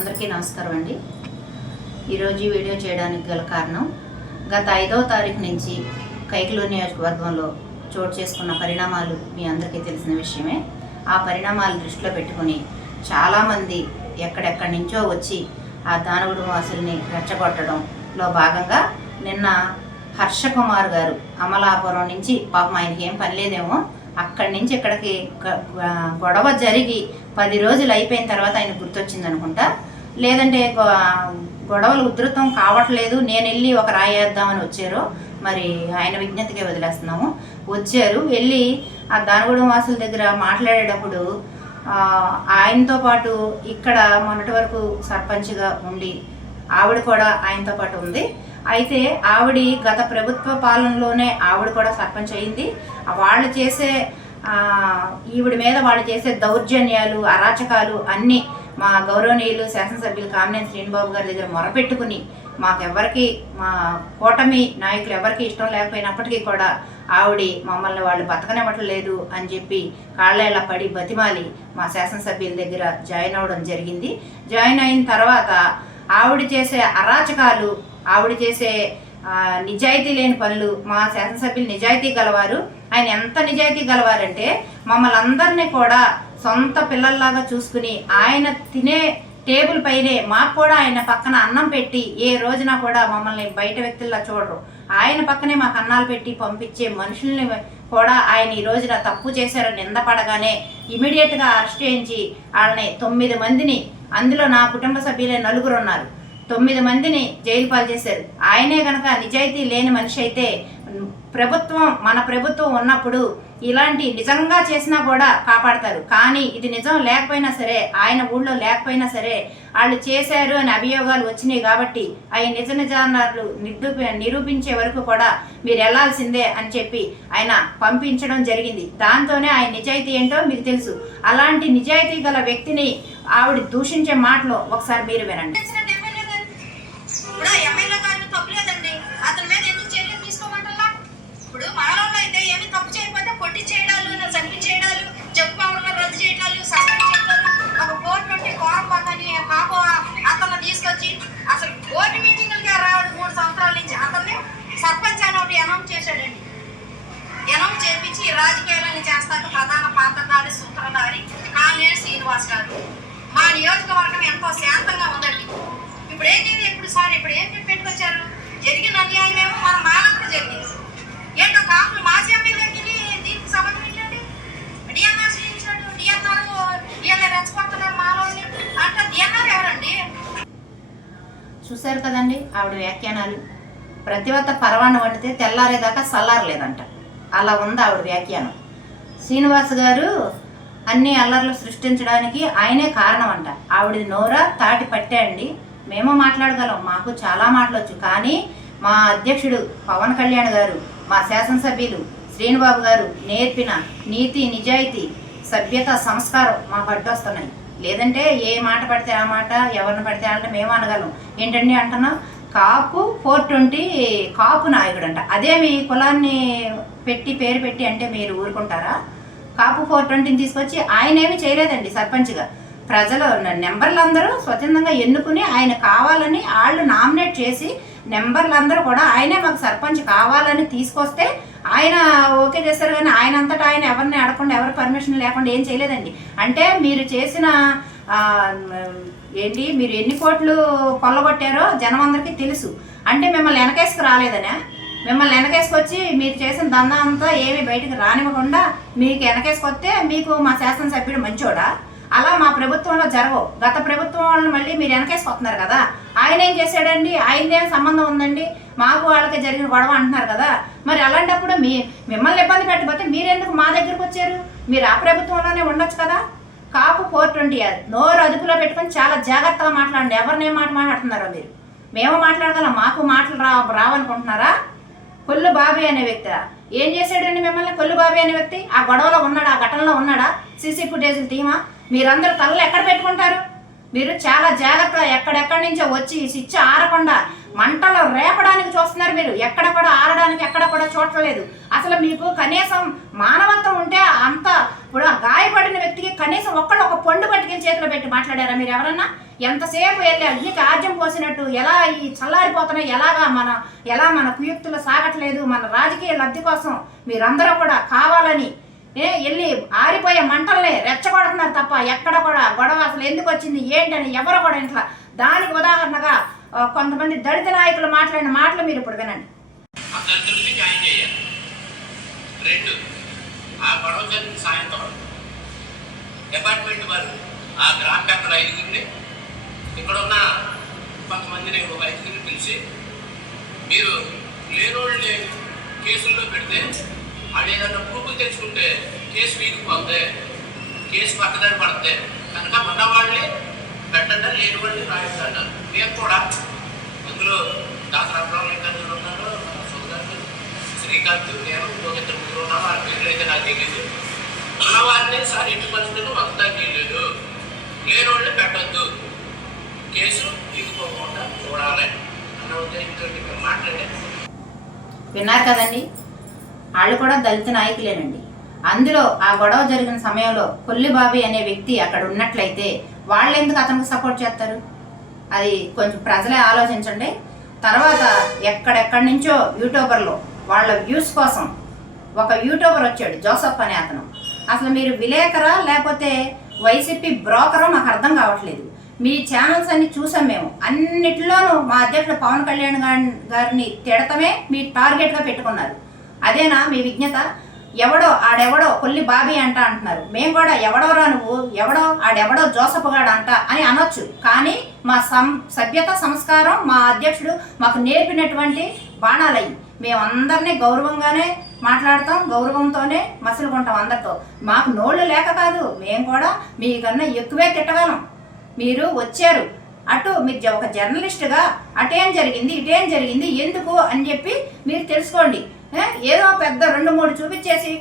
అందరికీ నమస్కారం అండి. ఈరోజు ఈ వీడియో చేయడానికి గల కారణం గత 5వ తారీఖు నుంచి కైకలూరు నియోజకవర్గంలో చోటు చేసుకున్న పరిణామాలు మీ అందరికీ తెలిసిన విషయమే. ఆ పరిణామాలు దృష్టిలో పెట్టుకుని చాలామంది ఎక్కడెక్కడి నుంచో వచ్చి ఆ దానగుడు వాసుల్ని రెచ్చగొట్టడంలో భాగంగా నిన్న హర్షకుమార్ గారు అమలాపురం నుంచి, పాపం ఆయనకి ఏం పని లేదేమో, అక్కడి నుంచి ఇక్కడికి గొడవ జరిగి 10 రోజులు అయిపోయిన తర్వాత ఆయన గుర్తొచ్చింది అనుకుంటా, లేదంటే గొడవలు ఉధృతం కావట్లేదు, నేను వెళ్ళి ఒక రాయేద్దామని వచ్చారు. మరి ఆయన విజ్ఞతకే వదిలేస్తున్నాము. వచ్చారు, వెళ్ళి ఆ దానగూడెం వాసుల దగ్గర మాట్లాడేటప్పుడు ఆయనతో పాటు ఇక్కడ మొన్నటి వరకు సర్పంచ్గా ఉండి ఆవిడ కూడా ఆయనతో పాటు ఉంది. అయితే ఆవిడ గత ప్రభుత్వ పాలనలోనే ఆవిడ కూడా సర్పంచ్ అయింది. వాళ్ళు చేసే ఈవిడ మీద వాళ్ళు చేసే దౌర్జన్యాలు, అరాచకాలు అన్నీ మా గౌరవనీయులు శాసనసభ్యులు కామినేని శ్రీనిబాబు గారి దగ్గర మొరపెట్టుకుని, మాకెవ్వరికి, మా కూటమి నాయకులు ఎవరికి ఇష్టం లేకపోయినప్పటికీ కూడా ఆవిడ మమ్మల్ని వాళ్ళు బతకనివ్వట్లేదు అని చెప్పి కాళ్ళేళ్ళ పడి బతిమాలి మా శాసనసభ్యుల దగ్గర జాయిన్ అవ్వడం జరిగింది. జాయిన్ అయిన తర్వాత ఆవిడ చేసే అరాచకాలు, ఆవిడ చేసే నిజాయితీ లేని పనులు, మా శాసనసభ్యులు నిజాయితీ గలవారు. ఆయన ఎంత నిజాయితీ గలవారంటే మమ్మల్ని అందరినీ కూడా సొంత పిల్లల్లాగా చూసుకుని ఆయన తినే టేబుల్ పైనే మాకు కూడా ఆయన పక్కన అన్నం పెట్టి, ఏ రోజున కూడా మమ్మల్ని బయట వ్యక్తుల్లా చూడరు. ఆయన పక్కనే మాకు అన్నాలు పెట్టి పంపించే మనుషుల్ని కూడా ఆయన ఈ రోజున తప్పు చేశారని నిందపడగానే ఇమీడియట్గా అరెస్ట్ చేయించి వాళ్ళని 9 మందిని, అందులో నా కుటుంబ సభ్యులే 4 ఉన్నారు, 9 మందిని జైలు పాలు చేశారు. ఆయనే కనుక నిజాయితీ లేని మనిషి అయితే మన ప్రభుత్వం ఉన్నప్పుడు ఇలాంటి నిజంగా చేసినా కూడా కాపాడతారు. కానీ ఇది నిజం లేకపోయినా సరే, ఆయన ఊళ్ళో లేకపోయినా సరే వాళ్ళు చేశారు అని అభియోగాలు వచ్చినాయి కాబట్టి అవి నిజాలు నిరూపించే వరకు కూడా మీరు వెళ్లాల్సిందే అని చెప్పి ఆయన పంపించడం జరిగింది. దాంతోనే ఆయన నిజాయితీ ఏంటో మీకు తెలుసు. అలాంటి నిజాయితీ గల వ్యక్తిని ఆవిడ దూషించే మాటలు ఒకసారి మీరు వినండి. రాజకీయాలను చేస్తాక ప్రధాన పాత్రధారి, సూత్రధారి కామినేని శ్రీనివాస్ గారు. మా నియోజకవర్గం ఎంతో శాంతంగా ఉందండి. ఇప్పుడు ఏం పెట్టుకొచ్చారు? జరిగిన అన్యాయమేమో మన మానవుడు జరిగింది. ఏంటో కాపులు మాజీ ఎమ్మెల్యేకి దీనికి సంబంధం ఏంటండి? డిఎన్ఆర్ శ్రీనివాడు, డిఎన్ఆర్ వీళ్ళ రెచ్చగొడుతున్నారు మాలోని అంటే డిఎన్ఆర్ ఎవరండి? చూశారు కదండి ఆవిడ వ్యాఖ్యానాలు. ప్రతివత పరవాణ వండితే తెల్లారేదాకా సల్లారలేదంట, అలా ఉంది ఆవిడ వ్యాఖ్యానం. శ్రీనివాస్ గారు అన్ని అల్లర్లు సృష్టించడానికి ఆయనే కారణం అంట. ఆవిడది నోరా తాటి పట్టే అండి. మేము మాట్లాడగలం, మాకు చాలా మాటలొచ్చు. కానీ మా అధ్యక్షుడు పవన్ కళ్యాణ్ గారు, మా శాసనసభ్యులు శ్రీనిబాబు గారు నేర్పిన నీతి, నిజాయితీ, సభ్యత, సంస్కారం మాకు అడ్డొస్తున్నాయి. లేదంటే ఏ మాట పడితే ఆ మాట, ఎవరిని పడితే అంటే మేము అనగలం. ఏంటండి అంటున్నాం, కాపు 420 కాపు నాయకుడు అంట. అదేమి కులాన్ని పేరు పెట్టి అంటే మీరు ఊరుకుంటారా? కాపు 420 తీసుకొచ్చి ఆయన ఏమి చేయలేదండి. సర్పంచ్గా ప్రజలు నెంబర్లందరూ స్వచ్ఛందంగా ఎన్నుకుని ఆయన కావాలని వాళ్ళు నామినేట్ చేసి నెంబర్లందరూ కూడా ఆయనే మాకు సర్పంచ్ కావాలని తీసుకొస్తే ఆయన ఓకే చేస్తారు. కానీ ఆయన అంతటా ఆయన ఎవరిని అడగకుండా, ఎవరి పర్మిషన్ లేకుండా ఏం చేయలేదండి. అంటే మీరు చేసిన ఏంటి, మీరు ఎన్ని కోట్లు కొల్లగొట్టారో జనం అందరికీ తెలుసు. అంటే మిమ్మల్ని వెనకేసుకు రాలేదనే, మిమ్మల్ని వెనకేసుకొచ్చి మీరు చేసిన దందా అంతా ఏమి బయటకు రానివ్వకుండా మీకు వెనకేసుకొస్తే మీకు మా శాసనసభ్యుడు మంచోడా? అలా మా ప్రభుత్వంలో జరగవు. గత ప్రభుత్వం వాళ్ళని మళ్ళీ మీరు వెనకేసుకొస్తున్నారు కదా. ఆయన ఏం చేశాడండి? ఆయనదేం సంబంధం ఉందండి? మాకు వాళ్ళకి జరిగిన గొడవ అంటున్నారు కదా. మరి అలాంటప్పుడు మిమ్మల్ని ఇబ్బంది పెట్టకపోతే మీరెందుకు మా దగ్గరకు వచ్చారు? మీరు ఆ ప్రభుత్వంలోనే ఉండొచ్చు కదా. కాపు 420 నోరు అదుపులో పెట్టుకొని చాలా జాగ్రత్తగా మాట్లాడండి. ఎవరినేం మాట్లాడుతున్నారో మీరు. మేము మాట్లాడగలం, మాకు మాటలు రావనుకుంటున్నారా? కొల్లు బాబీ అనే వ్యక్తి ఏం చేశాడండి మిమ్మల్ని? కొల్లు బాబీ అనే వ్యక్తి ఆ గొడవలో ఉన్నాడా? ఆ ఘటనలో ఉన్నాడా? సీసీ ఫుటేజ్లు తీమా? మీరందరూ తలలు ఎక్కడ పెట్టుకుంటారు? మీరు చాలా జాగ్రత్త. ఎక్కడెక్కడి నుంచో వచ్చి స్విచ్ ఆరకుండా మంటలు రేపడానికి చూస్తున్నారు. మీరు ఎక్కడ కూడా ఆరడానికి ఎక్కడ కూడా చూడలేదు. అసలు మీకు కనీసం మానవత్వం ఉంటే అంత ఇప్పుడు ఆ గాయపడిన వ్యక్తికి కనీసం ఒక పండు పట్టుకెళ్ళి చేతిలో పెట్టి మాట్లాడారా మీరు ఎవరన్నా? ఎంతసేపు వెళ్ళి అగ్నికి ఆజ్యం పోసినట్టు ఎలా ఈ చల్లారిపోతున్నాయి, ఎలా మన కుయుక్తులు సాగట్లేదు, మన రాజకీయ లబ్ధి కోసం మీరందరూ కూడా కావాలని వెళ్ళి ఆరిపోయే మంటల్ని రెచ్చగొడుతున్నారు తప్ప ఎక్కడ కూడా గొడవ అసలు ఎందుకు వచ్చింది ఏంటని ఎవరు కూడా ఇంట్లో. దానికి ఉదాహరణగా కొంతమంది దళిత నాయకులు మాట్లాడిన మాటలు మీరు ఇప్పుడు వినండి. సాయంత్రం డిపార్ట్మెంట్ వారు ఆ గ్రామ పెద్దలు 5 ఇక్కడ ఉన్న కొంతమందిని ఒక 5 పిలిచి, మీరు లేనోళ్ళని కేసుల్లో పెడితే అది ఏదన్నా ప్రూఫ్ తెచ్చుకుంటే కేసు వీగిపోతే కేసు పక్కదారి పడితే కనుక ఉన్నవాళ్ళని పెట్టండి, లేని వాళ్ళని రాయొద్దండి. మేము కూడా అందులో దాసరాబ్రాహ్మణ గారు ఉన్నారు, సోదరు శ్రీకాంత్, నేను ఇంకొక 3 ఉన్నాను. వాళ్ళ పేర్లు అయితే నాకు తెలియదు. ఉన్నవారిని సార్ ఎట్టి పరిస్థితులు అంతా తెలియదు, లేని వాళ్ళని పెట్టద్దు, కేసు వీగిపోకుండా చూడాలి అన్న ఉద్దేశంతో మేము మాట్లాడాము. విన్నారు కదండి, వాళ్ళు కూడా దళిత నాయకులేనండి. అందులో ఆ గొడవ జరిగిన సమయంలో కొల్లిబాబీ అనే వ్యక్తి అక్కడ ఉన్నట్లయితే వాళ్ళు ఎందుకు అతనికి సపోర్ట్ చేస్తారు? అది కొంచెం ప్రజలే ఆలోచించండి. తర్వాత ఎక్కడెక్కడి నుంచో యూట్యూబర్లు వాళ్ళ వ్యూస్ కోసం ఒక యూట్యూబర్ వచ్చాడు, జోసఫ్ అనే అతను. అసలు మీరు విలేకరా లేకపోతే వైసీపీ బ్రోకరో మాకు అర్థం కావట్లేదు. మీ ఛానల్స్ అన్ని చూసాం మేము, అన్నిటిలోనూ మా అధ్యక్షుడు పవన్ కళ్యాణ్ గారిని తిడతమే మీ టార్గెట్గా పెట్టుకున్నారు. అదేనా మీ విజ్ఞత? ఆడెవడో కొల్లి బాబీ అంటున్నారు. మేము కూడా ఎవడోరా నువ్వు, ఆడెవడో జోసఫ్ గాడు అంట అని అనొచ్చు. కానీ మా సభ్యత సంస్కారం మా అధ్యక్షుడు మాకు నేర్పినటువంటి బాణాలయ్యి. మేము అందరినీ గౌరవంగానే మాట్లాడతాం, గౌరవంతోనే మసులుకుంటాం అందరితో. మాకు నోళ్ళు లేక కాదు, మేము కూడా మీకన్నా ఎక్కువే తిట్టగలం. మీరు వచ్చారు అటు, మీరు ఒక జర్నలిస్ట్గా అటేం జరిగింది ఇటేం జరిగింది ఎందుకు అని చెప్పి మీరు తెలుసుకోండి. ఏదో పెద్ద 2-3 చూపించేసి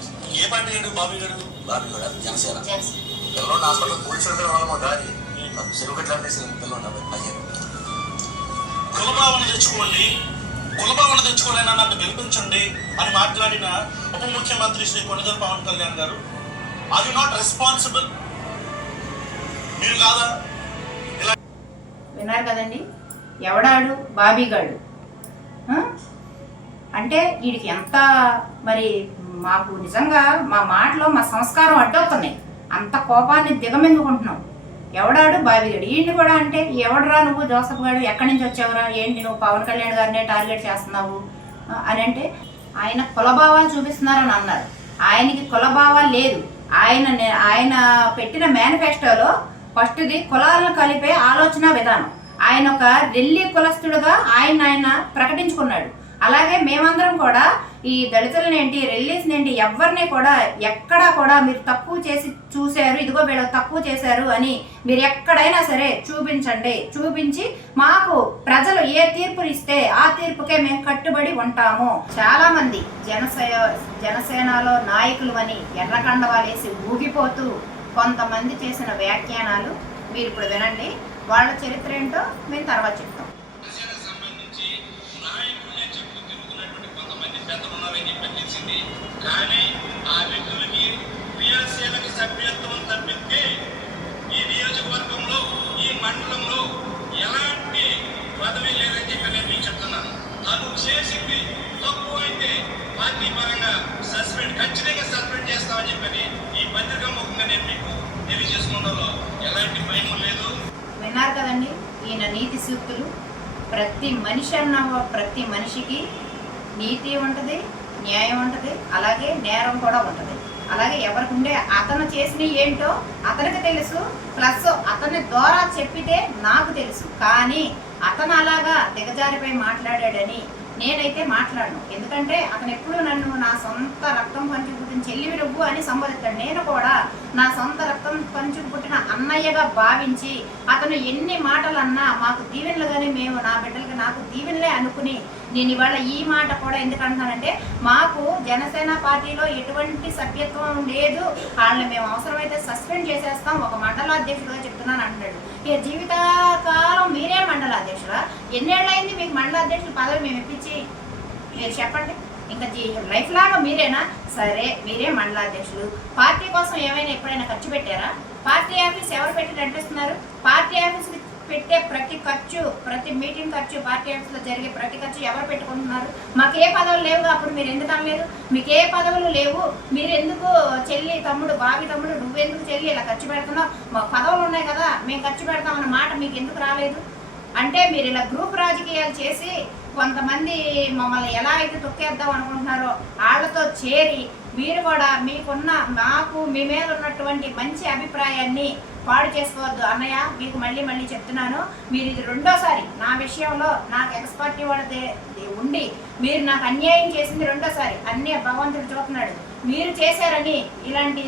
కులభావన తెచ్చుకోలేనా నన్ను గెలిపించండి అని మాట్లాడిన ఉప ముఖ్యమంత్రి శ్రీ కొణిదెల పవన్ కళ్యాణ్ గారు, ఆర్ యు నాట్ రెస్పాన్సిబుల్? మీరు కాదా? విన్నారు కదండి, ఎవడాడు బాబీగాడు అంటే వీడికి ఎంత మరి మాకు నిజంగా మా మాటలో మా సంస్కారం అడ్డవుతున్నాయి. అంత కోపాన్ని దిగమింగుకుంటున్నాం. ఎవడాడు బాబీగాడు, వీడిని కూడా అంటే ఎవడరా నువ్వు జోసఫ్ గారు, ఎక్కడి నుంచి వచ్చావురా, ఏంటి నువ్వు పవన్ కళ్యాణ్ గారినే టార్గెట్ చేస్తున్నావు అని అంటే ఆయన కులభావాలు చూపిస్తున్నారని అన్నారు. ఆయనకి కులభావాలు లేదు. ఆయన పెట్టిన మేనిఫెస్టోలో ఫస్ట్ది కులాలను కలిపే ఆలోచన విధానం. ఆయన ఒక రెల్లి కులస్తుడుగా ఆయన ప్రకటించుకున్నాడు. అలాగే మేమందరం కూడా ఈ దళితులనేంటి రెల్లీస్నేంటి ఎవరిని కూడా ఎక్కడా కూడా మీరు తక్కువ చేసి చూశారు, ఇదిగో వీళ్ళు తక్కువ చేశారు అని మీరు ఎక్కడైనా సరే చూపించి మాకు ప్రజలు ఏ తీర్పు ఇస్తే ఆ తీర్పుకే మేము కట్టుబడి ఉంటాము. చాలా మంది జనసేనలో నాయకులు అని ఎర్రకండవాలేసి ఊగిపోతూ కొంతమంది చేసిన వ్యాఖ్యానాలు మీరు ఇప్పుడు వినండి. వాళ్ళ చరిత్ర ఏంటో మేము తర్వాత చెప్తాం. కానీ ఆ వ్యక్తులకి క్రియాశీలకి సభ్యత్వం తప్పితే ఈ నియోజకవర్గంలో ఈ మండలంలో ఎలాంటి పదవి లేదని చెప్పి నేను మీకు చెప్తున్నాను. తను చేసింది తప్పు అయితే పార్టీ పరంగా ఖచ్చితంగా సస్పెండ్ చేస్తామని చెప్పని ఈ పత్రికా ముఖంగా నేను మీకు తెలియజేసుకున్నలో ఎలాంటి భయం లేదు. విన్నారు కదండి ఈయన నీతి సూక్తులు. ప్రతి మనిషికి నీతి ఉంటుంది, న్యాయం ఉంటుంది, అలాగే నేరం కూడా ఉంటుంది. అలాగే ఎవరికి ఉండే అతను చేసినవి ఏంటో అతనికి తెలుసు, ప్లస్ అతని ద్వారా చెప్పితే నాకు తెలుసు. కానీ అతను అలాగా దిగజారిపై మాట్లాడాడని నేనైతే మాట్లాడను. ఎందుకంటే అతను ఎప్పుడు నన్ను నా సొంత రక్తం పంచుకు పుట్టిన చెల్లివి నువ్వు అని సంబోధిస్తాడు. నేను కూడా నా సొంత రక్తం పంచుకు పుట్టిన అన్నయ్యగా భావించి అతను ఎన్ని మాటలు అన్నా మాకు దీవెనలుగానే మేము నా బిడ్డలకి నాకు దీవెనలే అనుకుని నేను ఇవాళ ఈ మాట కూడా ఎందుకు అంటున్నానంటే మాకు జనసేన పార్టీలో ఎటువంటి సభ్యత్వం లేదు, వాళ్ళని మేము అవసరమైతే సస్పెండ్ చేసేస్తాం, ఒక మండలాధ్యక్షుడుగా చెప్తున్నాను అంటున్నాడు. ఇక జీవితకాలం మీరే మండలాధ్యక్షుడా? ఎన్నేళ్ళైంది మీకు మండలాధ్యక్షుల పదవి మేము ఇప్పించి? మీరు చెప్పండి. ఇంకా లైఫ్ లాగా మీరేనా? సరే, మీరే మండలాధ్యక్షులు. పార్టీ కోసం ఏమైనా ఎప్పుడైనా ఖర్చు పెట్టారా? పార్టీ ఆఫీస్ ఎవరు పెట్టి నడిపిస్తున్నారు? పార్టీ ఆఫీస్కి పెట్టే ప్రతి ఖర్చు, ప్రతి మీటింగ్ ఖర్చు, పార్టీ ఆఫీస్లో జరిగే ప్రతి ఖర్చు ఎవరు పెట్టుకుంటున్నారు? మాకు ఏ పదవులు లేవుగా, అప్పుడు మీరు ఎందుకు అనలేదు? మీకు ఏ పదవులు లేవు, మీరు ఎందుకు చెల్లి తమ్ముడు, బావి తమ్ముడు, నువ్వెందుకు చెల్లి ఇలా ఖర్చు పెడుతున్నావు? మాకు పదవులు ఉన్నాయి కదా, మేము ఖర్చు పెడతామన్న మాట మీకు ఎందుకు రాలేదు? అంటే మీరు ఇలా గ్రూప్ రాజకీయాలు చేసి కొంతమంది మమ్మల్ని ఎలా అయితే తొక్కేద్దాం అనుకుంటున్నారో వాళ్ళతో చేరి మీరు కూడా మీకున్న మాకు మీ మీద ఉన్నటువంటి మంచి అభిప్రాయాన్ని పాడు చేసుకోవద్దు అన్నయ్య. మీకు మళ్ళీ మళ్ళీ చెప్తున్నాను, మీరు ఇది రెండోసారి నా విషయంలో నాకు ఎక్స్పర్టీ వాళ్ళది ఉండి మీరు నాకు అన్యాయం చేసింది రెండోసారి. అన్నీ భగవంతుడు చూస్తున్నాడు. మీరు చేశారని ఇలాంటి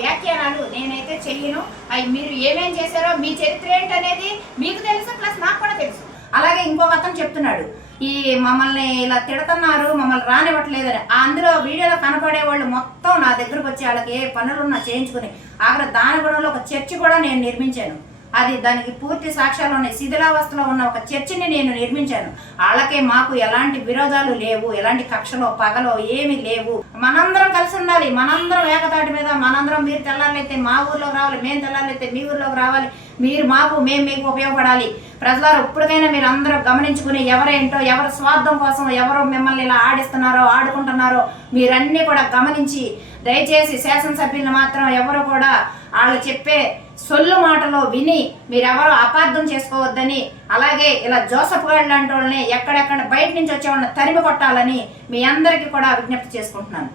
వ్యాఖ్యానాలు నేనైతే చెయ్యను. అవి మీరు ఏమేం చేశారో మీ చరిత్ర ఏంటనేది మీకు తెలుసు, ప్లస్ నాకు కూడా తెలుసు. అలాగే ఇంకొక అతను చెప్తున్నాడు, ఈ మమ్మల్ని ఇలా తిడుతున్నారు, మమ్మల్ని రానివ్వట్లేదని. అందులో వీడియోలో కనపడే వాళ్ళు మొత్తం నా దగ్గరకు వచ్చి వాళ్ళకి ఏ పనులున్నా చేయించుకుని ఆఖరి దానగూడెంలో ఒక చర్చి కూడా నేను నిర్మించాను. అది దానికి పూర్తి సాక్ష్యాలు ఉన్నాయి. శిథిలావస్థలో ఉన్న ఒక చర్చిని నేను నిర్మించాను. వాళ్ళకే మాకు ఎలాంటి విరోధాలు లేవు, ఎలాంటి కక్షలో పగలో ఏమీ లేవు. మనందరం కలిసి ఉండాలి, మనందరం ఏకతాటి మీద మనందరం. మీరు తెల్లారైతే మా ఊర్లోకి రావాలి, మేము తెల్లారైతే మీ ఊర్లోకి రావాలి. మీరు మాకు, మేము మీకు ఉపయోగపడాలి. ప్రజలారు ఇప్పటికైనా మీరు అందరూ గమనించుకుని ఎవరేంటో, ఎవరి స్వార్థం కోసం ఎవరో మిమ్మల్ని ఇలా ఆడిస్తున్నారో ఆడుకుంటున్నారో మీరన్నీ కూడా గమనించి దయచేసి శాసనసభ్యులను మాత్రం ఎవరు కూడా వాళ్ళు చెప్పే సొల్లు మాటలో విని మీరెవరో అపార్థం చేసుకోవద్దని, అలాగే ఇలా జోసఫ్ గారు లాంటి వాళ్ళని ఎక్కడెక్కడ బయట నుంచి వచ్చే వాళ్ళని తరిమి కొట్టాలని మీ అందరికీ కూడా విజ్ఞప్తి చేసుకుంటున్నాను.